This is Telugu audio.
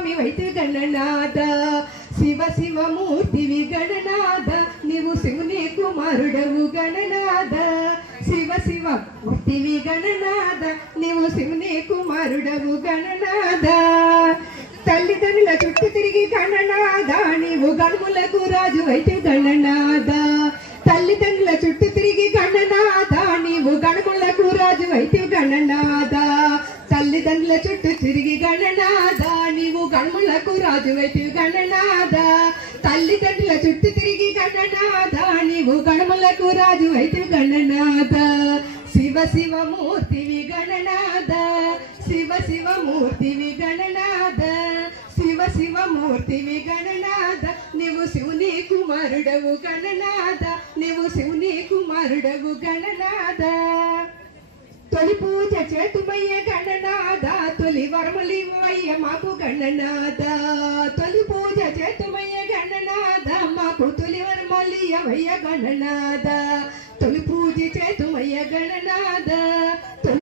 స్వామి వైద్య గణనాథ శివ శివమూర్తివి గణనాథ నీవు శివుని కుమారుడవు గణనాథ శివ శివమూర్తివి గణనాథ నీవు శివుని కుమారుడవు గణనాథ తల్లిదండ్రుల చుట్టూ తిరిగి గణనాథ నీవు గణములకు రాజు వైద్య గణనాథ తల్లిదండ్రుల చుట్టూ తిరిగి గణనాథ నీవు గణములకు రాజు వైద్య గణనాథ తల్లిదండ్రుల చుట్టూ తిరిగి గణనాథ నీవు గణములకు రాజు వైద్య గణనాథ తల్లిదండ్రుల చుట్టూ తిరిగి గణనాథ నీవు గణములకు రాజు వైద్య గణనాథ శివ శివమూర్తివి గణనాథ శివ శివమూర్తివి గణనాథ శివ శివమూర్తివి గణనాథ నీవు శివుని కుమారుడవు గణనాథ నీవు శివుని కుమారుడవు గణనాథ తొలి పూజ చేతుమయ్య గణనాథ తొలి వరములివయ్య మాకు గణనాథ తొలి పూజ చేతుమయ్య గణనాథ మాకు తొలి వరములివయ్య గణనాథ తొలి